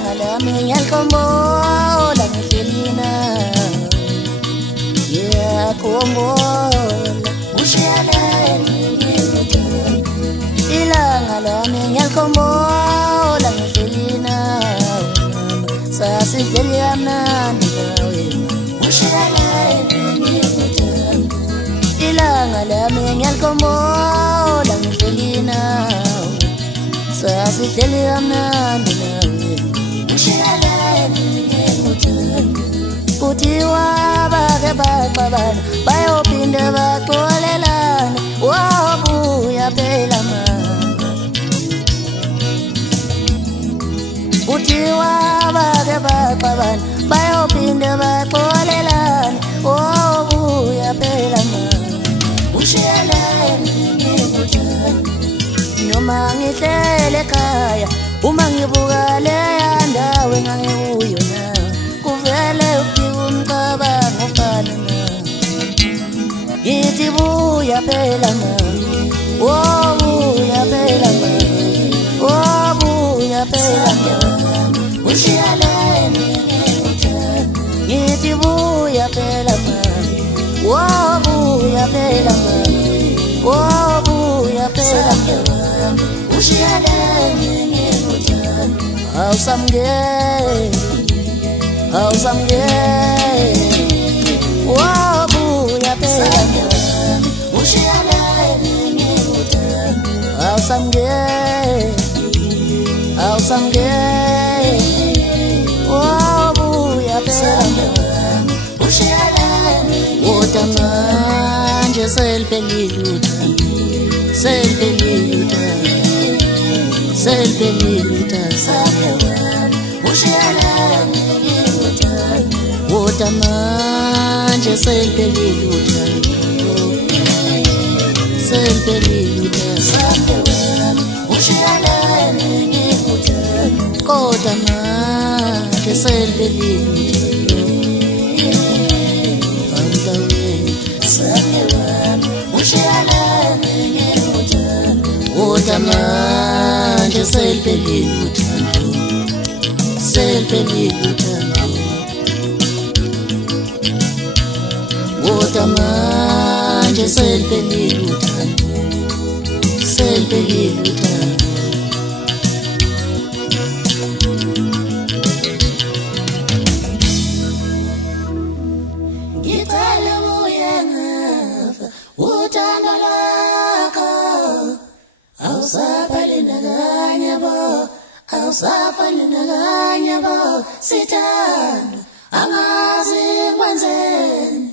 ilanga lami ngiyakhumbula ngihleli nawe ngiyakhumbula ushiyaleni ngikuthanda ilanga lami ngiyakhumbula ngihleli nawe sasihleli kamnandi nawe ushiyaleni ngikuthanda ilanga lami ngiyakhumbula ngihleli nawe sasihleli kamnandi nawe ushiyaleni ngikuthanda kuthiwa bake baxabana bayophinde baxolelana wabuya phela mama kuthiwa bake baxabana bayophinde baxolelana wabuya phela mama ushiyaleni ngikuthanda noma ngihlele ekhaya uma ngibuka leya ndawo engangikuyo nawe kuvele ufika umcabango ofana nawe ngithi buya phela mama buya phela mama buya phela mama ushiyaleni ngikuthanda ngithi buya phela mama buya phela mama buya phela mama ushiyaleni ngikuthanda awusamngeni wabuya phela mama ushiyaleni ngikuthanda awusamngeni wabuya phela mama ushiyaleni kodwa manje seliphelile uthando seliphelile uthando seliphelile uthando ushiyaleni ngikuthanda kodwa manje seliphelile uthando seliphelile uthando ushiyaleni ngikuthanda kodwa manje seliphelile ushiyaleni ngikuthanda kodwa manje seliphelile uthando seliphelile uthando kodwa manje seliphelile uthando seliphelile uthando ngicela buye ngafa uthando lwakho awusafani nakanye bo awusafani nakanye bo sithando angazi kwenzeni